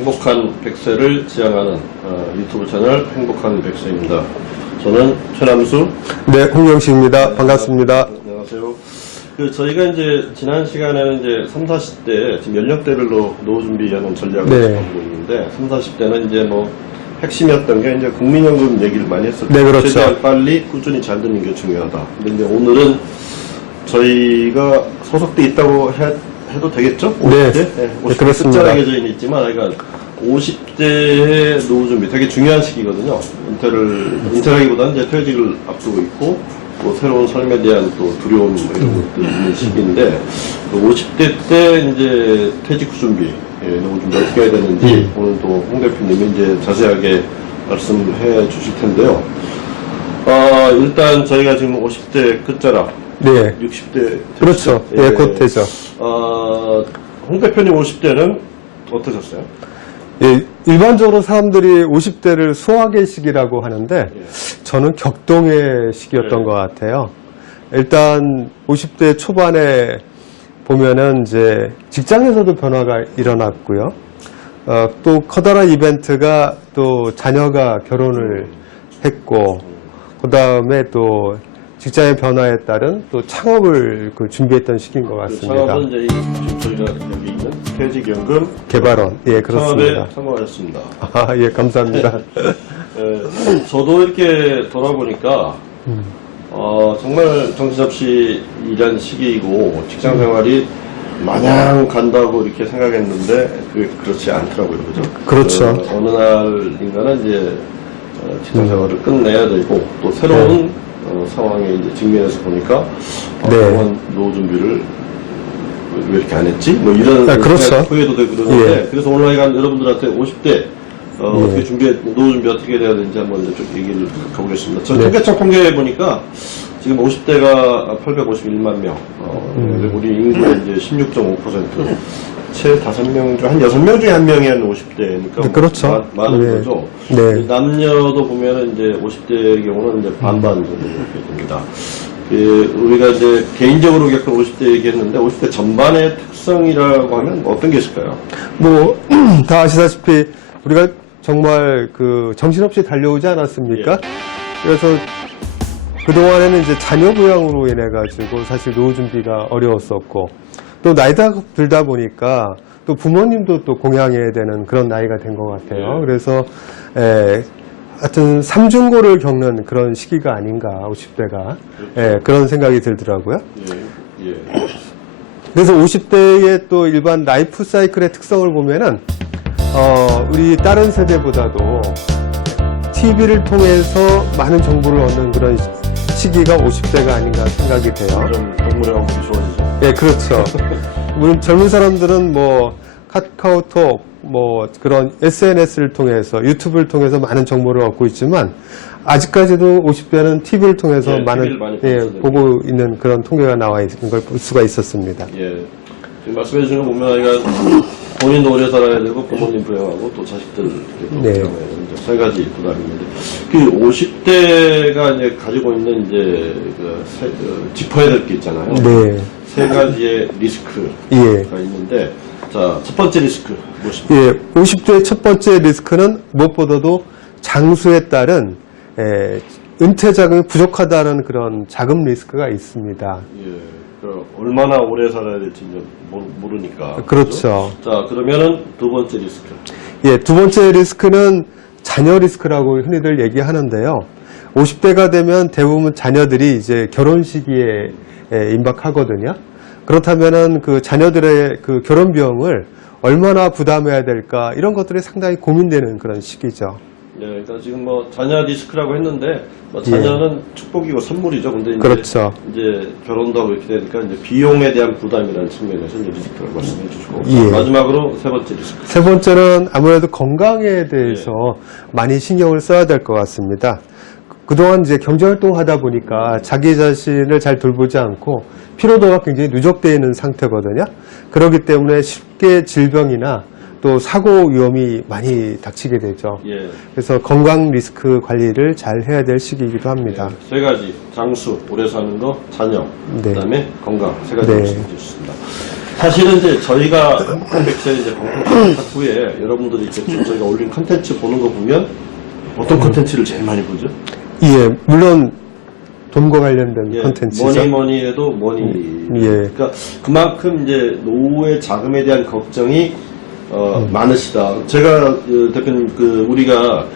행복한 100세를 지향하는 유튜브 채널 행복한 100세입니다. 저는 최남수. 네, 홍영식입니다. 반갑습니다. 안녕하세요. 저희가 이제 지난 시간에는 이제 3, 40대 지금 연령대별로 노후 준비하는 전략을 가지고 있는데 3, 40대는 이제 뭐 핵심이었던 게 이제 국민연금 얘기를 많이 했었죠. 네, 그렇죠. 최대한 빨리 꾸준히 잘 듣는 게 중요하다. 근데 이제 오늘은 저희가 소속돼 있다고 해도 되겠죠? 50대? 네, 50대 그렇습니다. 끝자락에 계좌는 있지만, 그러니까 50대의 노후 준비 되게 중요한 시기거든요. 은퇴라기보다는 이제 퇴직을 앞두고 있고, 또 새로운 삶에 대한 또 두려움 이런 것들이 있는 시기인데, 50대 때 이제 퇴직 후 준비, 노후 준비 어떻게 해야 되는지 오늘 또 홍 대표님이 이제 자세하게 말씀해 주실 텐데요. 일단 저희가 지금 50대 끝자락, 네. 60대. 그렇죠. 예, 곧 되죠. 홍 대표님 50대는 어떠셨어요? 예, 일반적으로 사람들이 50대를 소화의 시기라고 하는데, 저는 격동의 시기였던 것 같아요. 일단, 50대 초반에 보면은 이제 직장에서도 변화가 일어났고요. 또 커다란 이벤트가 또 자녀가 결혼을 했고, 그 다음에 또 직장의 변화에 따른 또 창업을 준비했던 시기인 것 같습니다. 창업은 이제 지금 저희가 여기 있는 퇴직연금 개발원, 예, 그렇습니다. 창업에 성공하셨습니다. 아, 예, 감사합니다. 저도 이렇게 돌아보니까 정말 정신없이 일한 시기이고 직장 생활이 마냥 간다고 이렇게 생각했는데 그게 그렇지 않더라고요, 그죠? 그렇죠. 어느 날인가는 이제 직장 생활을 끝내야 되고 또 새로운 상황에 이제 직면해서 보니까 그동안 노후 준비를 왜 이렇게 안 했지? 뭐 이런 그렇죠. 후회도 되고 그러는데 그래서 오늘 하여간 여러분들한테 50대 어떻게 노후 준비 어떻게 돼야 되는지 한번 이제 좀 얘기를 가보겠습니다. 저 통계청 통계해 보니까 지금 50대가 851만 명, 우리 인구의 이제 16.5%, 채 5명 중 한 6명 중에 1명이 한 50대니까 네, 그렇죠. 많은 거죠. 네. 남녀도 보면은 이제 50대의 경우는 이제 반반 정도 이렇게 됩니다. 우리가 이제 개인적으로 겪은 50대 얘기했는데 50대 전반의 특성이라고 하면 어떤 게 있을까요? 뭐 다 아시다시피 우리가 정말 정신없이 달려오지 않았습니까? 그래서 그동안에는 이제 자녀 부양으로 인해 가지고 사실 노후 준비가 어려웠었고 또 나이가 들다 보니까 또 부모님도 또 공양해야 되는 그런 나이가 된 것 같아요. 그래서 하여튼 삼중고를 겪는 그런 시기가 아닌가 50대가 그런 생각이 들더라고요. 그래서 50대의 또 일반 라이프 사이클의 특성을 보면은 우리 다른 세대보다도 TV를 통해서 많은 정보를 얻는 그런 시기가 50대가 아닌가 생각이 돼요. 좀 동물의 왕국이 좋아지죠. 예, 그렇죠. 물론 젊은 사람들은 뭐 카카오톡, 뭐 그런 SNS를 통해서 유튜브를 통해서 많은 정보를 얻고 있지만 아직까지도 50대는 TV를 통해서 많은 보고 있는 그런 통계가 나와 있는 걸 볼 수가 있었습니다. 예. 지금 말씀해 주시는 거 보면 아이가 본인도 오래 살아야 되고 부모님 부양하고 또 자식들 부양해야 되는 세 가지 부담이 있는데 그 50대가 이제 가지고 있는 이제 짚어야 될 게 있잖아요. 세 가지의 리스크가 있는데 자, 첫 번째 리스크 무엇입니까? 예, 50대의 첫 번째 리스크는 무엇보다도 장수에 따른 은퇴 자금이 부족하다는 그런 자금 리스크가 있습니다. 얼마나 오래 살아야 될지 모르니까. 그렇죠. 자, 그러면은 두 번째 리스크. 예, 두 번째 리스크는 자녀 리스크라고 흔히들 얘기하는데요. 50대가 되면 대부분 자녀들이 이제 결혼 시기에 임박하거든요. 그렇다면은 그 자녀들의 그 결혼 비용을 얼마나 부담해야 될까 이런 것들이 상당히 고민되는 그런 시기죠. 네, 그러니까 지금 뭐 자녀 리스크라고 했는데 뭐 자녀는 축복이고 선물이죠. 근데 이제, 그렇죠. 이제 결혼도 하고 이렇게 되니까 이제 비용에 대한 부담이라는 측면에서 이제 리스크를 말씀해 주시고 마지막으로 세 번째 리스크. 세 번째는 아무래도 건강에 대해서 많이 신경을 써야 될 것 같습니다. 그동안 이제 경제활동 하다 보니까 자기 자신을 잘 돌보지 않고 피로도가 굉장히 누적되어 있는 상태거든요. 그렇기 때문에 쉽게 질병이나 또 사고 위험이 많이 닥치게 되죠. 그래서 건강 리스크 관리를 잘 해야 될 시기이기도 합니다. 세 가지, 장수, 오래 사는 거, 자녀, 그다음에 건강 세 가지 말씀해 주셨습니다. 사실은 이제 저희가 한백세 이제 방송 시작 후에 여러분들이 이제 좀 저희가 올린 컨텐츠 보는 거 보면 어떤 컨텐츠를 제일 많이 보죠? 예, 물론 돈과 관련된 예, 콘텐츠죠. 뭐니 해도 뭐니. 예. 그러니까 그만큼 이제 노후의 자금에 대한 걱정이 많으시다. 제가 대표님 우리가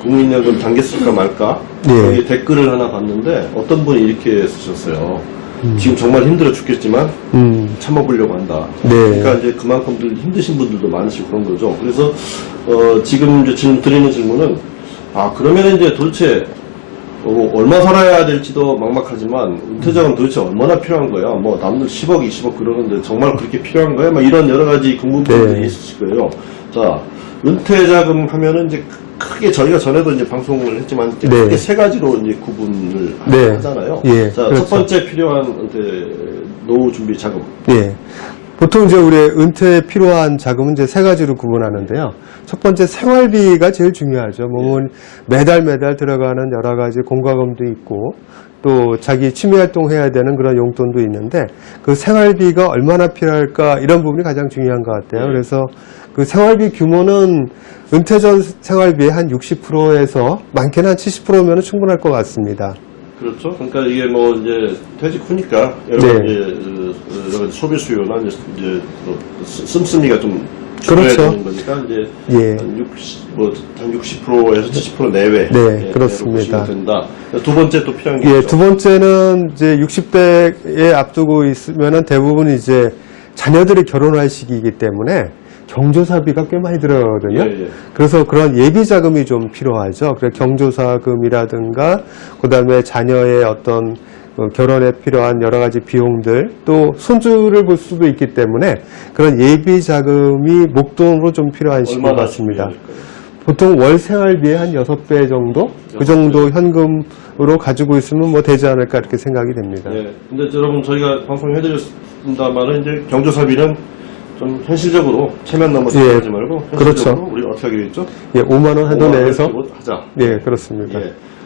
국민연금 당겨 쓸까 말까 예. 거기 댓글을 하나 봤는데 어떤 분이 이렇게 쓰셨어요. 지금 정말 힘들어 죽겠지만 참아보려고 한다. 네. 그러니까 이제 그만큼들 힘드신 분들도 많으시고 그런 거죠. 그래서 지금 이제 지금 드리는 질문은 그러면 이제 도대체 얼마 살아야 될지도 막막하지만 은퇴자금 도대체 얼마나 필요한 거야? 뭐 남들 10억, 20억 그러는데 정말 그렇게 필요한 거야? 막 이런 여러 가지 궁금증들이 네. 있으실 거예요. 자, 은퇴자금 하면은 이제 크게 저희가 전에도 이제 방송을 했지만 이제 네. 크게 세 가지로 이제 구분을 네. 하잖아요. 예, 자, 그렇죠. 첫 번째 필요한 은퇴 노후 준비 자금. 예. 보통 이제 우리 은퇴에 필요한 자금은 이제 세 가지로 구분하는데요. 첫 번째 생활비가 제일 중요하죠. 몸은 매달 들어가는 여러 가지 공과금도 있고 또 자기 취미 활동 해야 되는 그런 용돈도 있는데 그 생활비가 얼마나 필요할까 이런 부분이 가장 중요한 것 같아요. 그래서 그 생활비 규모는 은퇴 전 생활비의 한 60%에서 많게는 한 70%면 충분할 것 같습니다. 그렇죠. 그러니까 이게 뭐 이제 퇴직 후니까 여러 네. 가지 여러 가지 소비 수요나 이제 씀씀이가 좀 그렇죠. 줄어야 되는 거니까 이제 예. 한 60%에서 70% 내외 네, 그렇습니다. 보시면 된다. 두 번째 또 필요한 게 예, 있죠. 두 번째는 이제 60대에 앞두고 있으면은 대부분 이제 자녀들이 결혼할 시기이기 때문에 경조사비가 꽤 많이 들어가거든요. 예, 예. 그래서 그런 예비 자금이 좀 필요하죠. 그래서 경조사금이라든가 그다음에 자녀의 어떤 결혼에 필요한 여러 가지 비용들 또 손주를 볼 수도 있기 때문에 그런 예비 자금이 목돈으로 좀 필요한 시기 얼마나 같습니다. 준비해야 될까요? 보통 월 생활비의 한 6배 정도? 그 정도 현금으로 가지고 있으면 뭐 되지 않을까 이렇게 생각이 됩니다. 예. 근데 여러분 저희가 방송해드렸습니다만은 이제 경조사비는 좀 현실적으로 체면 넘어서 예. 하지 말고 현실적으로 그렇죠. 우리 어떻게 하기로 했죠? 예, 5만 원 한도 5만 원 내에서 이렇게 하자. 예, 그렇습니다. 예.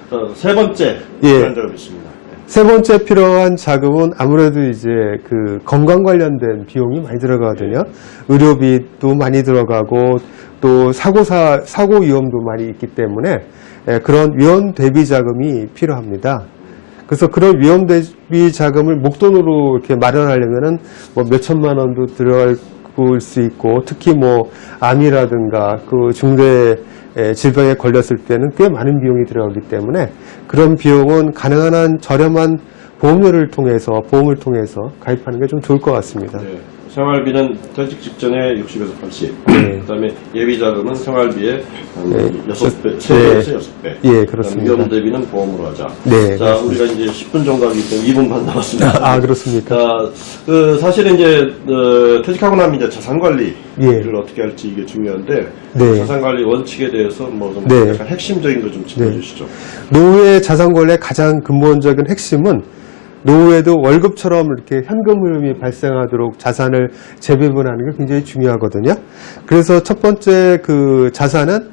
자, 세 번째 예. 필요한 자금이 있습니다. 세 번째 필요한 자금은 아무래도 이제 그 건강 관련된 비용이 많이 들어가거든요. 의료비도 많이 들어가고 또 사고 위험도 많이 있기 때문에 그런 위험 대비 자금이 필요합니다. 그래서 그런 위험 대비 자금을 목돈으로 이렇게 마련하려면은 뭐 몇천만 원도 들어갈 수 있고 특히 뭐 암이라든가 그 중대 질병에 걸렸을 때는 꽤 많은 비용이 들어가기 때문에 그런 비용은 가능한 한 저렴한 보험을 통해서 가입하는 게 좀 좋을 것 같습니다. 네. 생활비는 퇴직 직전에 60에서 80. 네. 그다음에 예비 자금은 생활비의 한 네. 6배, 3배에서 네. 6배. 예, 그렇습니다. 위험 대비는 보험으로 하자. 네, 자, 우리가 이제 10분 정도 하기 때문에 2분 반 남았습니다. 아, 그렇습니까? 자, 사실은 이제 퇴직하고 나면 이제 자산 관리를 예. 어떻게 할지 이게 중요한데 네. 자산 관리 원칙에 대해서 뭐 좀 네. 약간 핵심적인 거 좀 짚어주시죠. 노후의 자산 관리의 가장 근본적인 핵심은 노후에도 월급처럼 이렇게 현금 흐름이 발생하도록 자산을 재배분하는 게 굉장히 중요하거든요. 그래서 첫 번째 그 자산은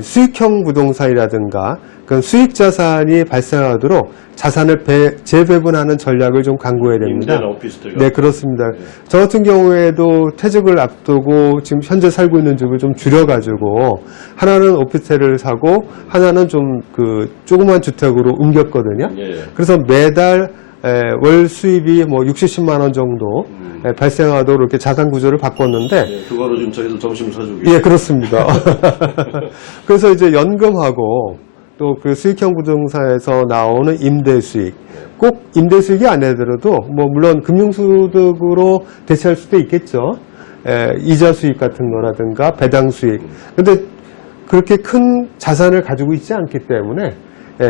수익형 부동산이라든가 그런 수익 자산이 발생하도록 자산을 재배분하는 전략을 좀 강구해야 됩니다. 임대나 오피스텔. 네, 그렇습니다. 저 같은 경우에도 퇴직을 앞두고 지금 현재 살고 있는 집을 좀 줄여가지고 하나는 오피스텔을 사고 하나는 좀 그 조그만 주택으로 옮겼거든요. 예. 그래서 매달 월 수입이 뭐 60, 10만 원 정도 발생하도록 이렇게 자산 구조를 바꿨는데 예, 그거로 지금 저희도 점심을 사주고 예, 그렇습니다. 그래서 이제 연금하고 또 그 수익형 부동산에서 나오는 임대 수익, 꼭 임대 수익이 아니더라도 뭐 물론 금융소득으로 대체할 수도 있겠죠. 이자 수익 같은 거라든가 배당 수익. 근데 그렇게 큰 자산을 가지고 있지 않기 때문에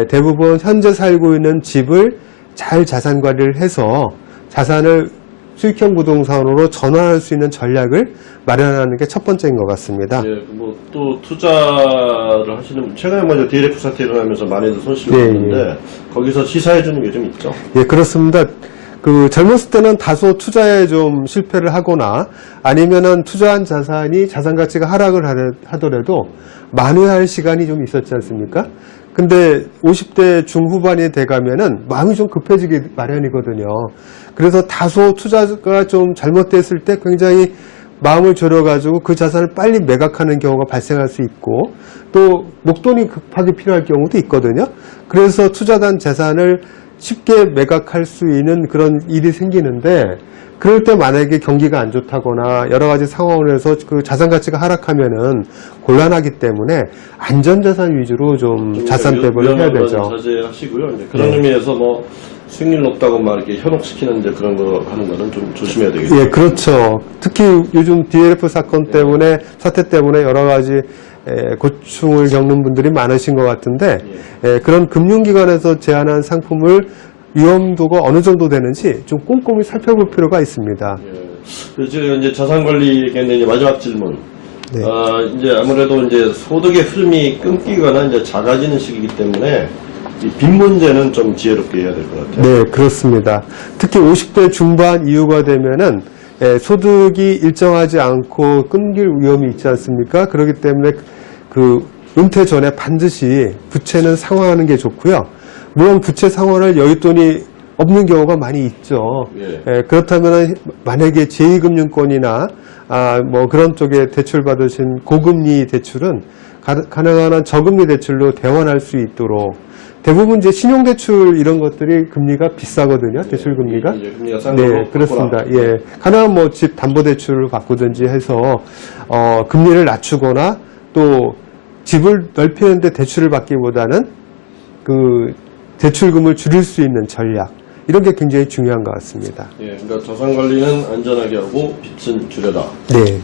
대부분 현재 살고 있는 집을 잘 자산 관리를 해서 자산을 수익형 부동산으로 전환할 수 있는 전략을 마련하는 게 첫 번째인 것 같습니다. 예, 뭐 또 투자를 하시는 최근에 먼저 DLF 사태 일어나면서 많이들 손실을 네, 봤는데 거기서 시사해 주는 게 좀 있죠. 예, 그렇습니다. 그 젊었을 때는 다소 투자에 좀 실패를 하거나 아니면은 투자한 자산이 자산 가치가 하락을 하더라도 만회할 시간이 좀 있었지 않습니까? 근데 50대 중후반이 돼가면은 마음이 좀 급해지기 마련이거든요. 그래서 다소 투자가 좀 잘못됐을 때 굉장히 마음을 졸여가지고 그 자산을 빨리 매각하는 경우가 발생할 수 있고 또 목돈이 급하게 필요할 경우도 있거든요. 그래서 투자한 재산을 쉽게 매각할 수 있는 그런 일이 생기는데 그럴 때 만약에 경기가 안 좋다거나 여러 가지 상황에서 그 자산 가치가 하락하면은 곤란하기 때문에 안전자산 위주로 좀 자산 배분을 해야 되죠. 자제하시고요. 이제 그런 의미에서 뭐 수익률 높다고 막 이렇게 현혹시키는 이제 그런 거 하는 거는 좀 조심해야 되겠죠. 예, 그렇죠. 특히 요즘 DLF 사건 때문에 사태 때문에 여러 가지 고충을 겪는 분들이 많으신 것 같은데 그런 금융기관에서 제안한 상품을 위험도가 어느 정도 되는지 좀 꼼꼼히 살펴볼 필요가 있습니다. 그래서 지금 이제 자산관리 얘기했는데 이제 마지막 질문. 네. 이제 아무래도 이제 소득의 흐름이 끊기거나 이제 작아지는 시기이기 때문에 이 빚 문제는 좀 지혜롭게 해야 될 것 같아요. 네, 그렇습니다. 특히 50대 중반 이후가 되면은 소득이 일정하지 않고 끊길 위험이 있지 않습니까? 그렇기 때문에 그 은퇴 전에 반드시 부채는 상환하는 게 좋고요. 물론 부채 상환할 여윳돈이 없는 경우가 많이 있죠. 그렇다면 만약에 제2금융권이나 뭐 그런 쪽에 대출 받으신 고금리 대출은 가능한 한 저금리 대출로 대환할 수 있도록 대부분 이제 신용대출 이런 것들이 금리가 비싸거든요. 대출 금리가. 금리가 싼 네, 걸로 그렇습니다. 바꿔라. 예. 가능한 뭐 집 담보대출을 바꾸든지 해서, 금리를 낮추거나 또 집을 넓히는데 대출을 받기보다는 그 대출금을 줄일 수 있는 전략. 이런 게 굉장히 중요한 것 같습니다. 예, 그러니까 자산 관리는 안전하게 하고 빚은 줄여라. 네.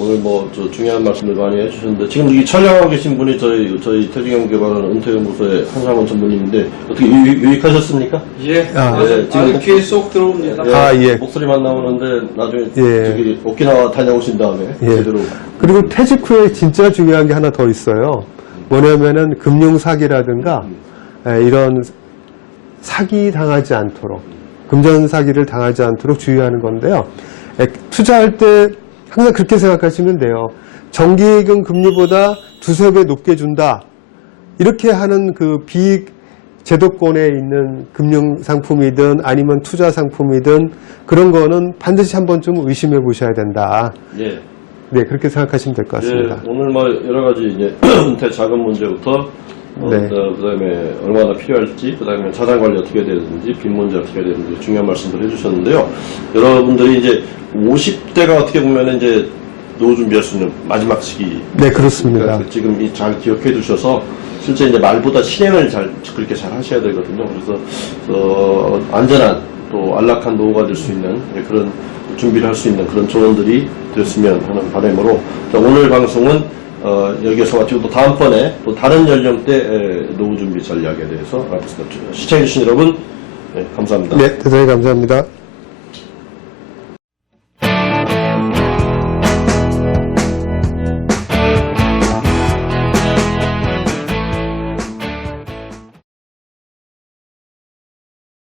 오늘 뭐 저 중요한 말씀들 많이 해주셨는데 지금 이 촬영하고 계신 분이 저희 퇴직연구개발원 은퇴연구소의 한상원 전무님인데 어떻게 유익하셨습니까? 예, 지금 귀에 쏙 들어옵니다. 예. 목소리만 나오는데 나중에 예. 저기 오키나와 다녀오신 다음에 예. 제대로. 그리고 퇴직 후에 진짜 중요한 게 하나 더 있어요. 뭐냐면은 금융사기라든가 이런 사기 당하지 않도록, 금전 사기를 당하지 않도록 주의하는 건데요. 투자할 때 항상 그렇게 생각하시면 돼요. 정기예금 금리보다 두세 배 높게 준다. 이렇게 하는 그 비익 제도권에 있는 금융 상품이든 아니면 투자 상품이든 그런 거는 반드시 한번 좀 의심해 보셔야 된다. 예. 네, 그렇게 생각하시면 될 것 같습니다. 예, 오늘 뭐 여러 가지 이제 은퇴 자금 문제부터 네. 그다음에 얼마나 필요할지, 그다음에 자산 관리 어떻게 해야 되는지, 빚 문제 어떻게 해야 되는지 중요한 말씀들 해주셨는데요. 여러분들이 이제 50대가 어떻게 보면 이제 노후 준비할 수 있는 마지막 시기. 네, 그렇습니다. 그러니까 지금 잘 기억해 두셔서 실제 이제 말보다 실행을 그렇게 잘 하셔야 되거든요. 그래서 안전한 또 안락한 노후가 될 수 있는 그런 준비를 할 수 있는 그런 조언들이 됐으면 하는 바람으로 오늘 방송은 여기에서 마치고 또 다음번에 또 다른 연령대 노후 준비 전략에 대해서 알아보겠습니다. 시청해주신 여러분 감사합니다. 네, 대단히 감사합니다.